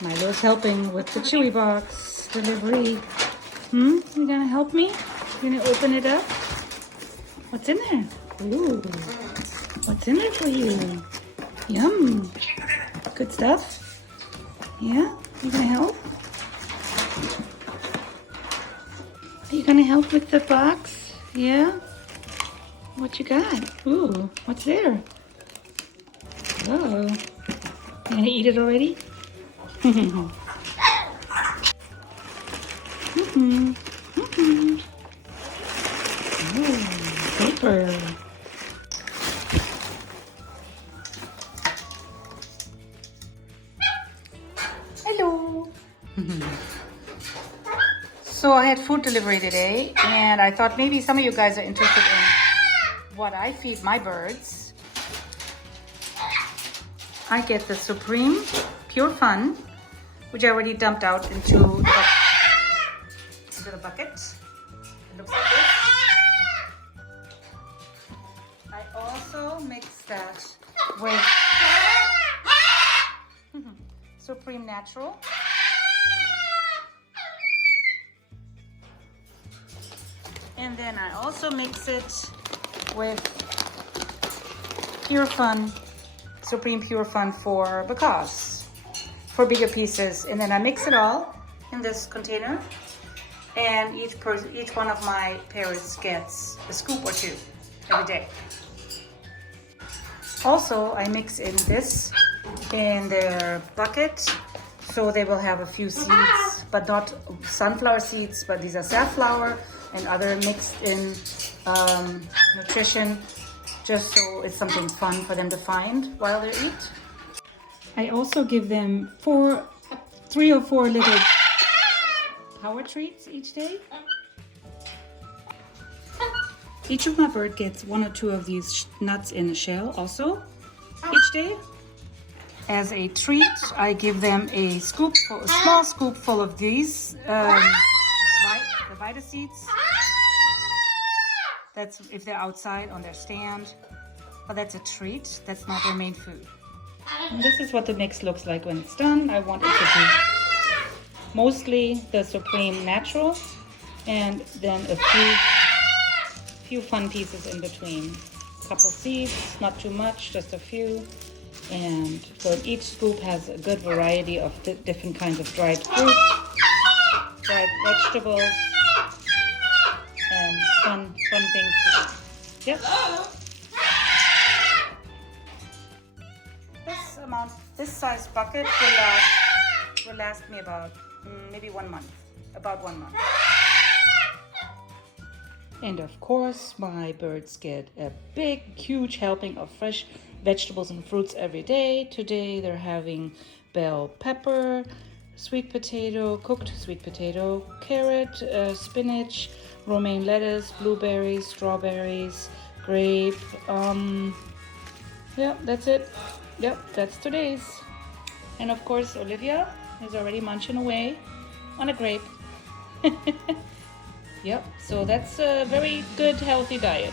Milo's helping with the chewy box delivery. You gonna help me? You gonna open it up? What's in there? Ooh, what's in there for you? Yum. Good stuff. Yeah? You gonna help? Are you gonna help with the box? Yeah? What you got? Ooh, what's there? Oh. You gonna eat it already? Ooh, paper. Hello. So I had food delivery today, and I thought maybe some of you guys are interested in what I feed my birds. I get the Supreme Pure Fun, which I already dumped out into the bucket. It looks like this. I also mix that with Supreme Natural. And then I also mix it with Pure Fun, Supreme Pure Fun for bigger pieces. And then I mix it all in this container, and each one of my parrots gets a scoop or two every day. Also, I mix in this in their bucket, so they will have a few seeds, but not sunflower seeds, but these are safflower and other mixed in nutrition, just so it's something fun for them to find while they eat. I also give them 3 or 4 little power treats each day. Each of my bird gets 1 or 2 of these nuts in a shell also each day. As a treat, I give them a small scoop full of these, the Vita seeds. That's if they're outside on their stand, but that's a treat. That's not their main food. And this is what the mix looks like when it's done. I want it to be mostly the Supreme Natural, and then a few fun pieces in between. A couple seeds, not too much, just a few. And so each scoop has a good variety of different kinds of dried fruit, dried vegetables, and fun things to eat. Yep. This size bucket will last me about maybe 1 month, about 1 month. And of course, my birds get a big, huge helping of fresh vegetables and fruits every day. Today they're having bell pepper, sweet potato, cooked sweet potato, carrot, spinach, romaine lettuce, blueberries, strawberries, grape. Yeah, that's it. Yep, that's today's. And of course, Olivia is already munching away on a grape. Yep, so that's a very good, healthy diet.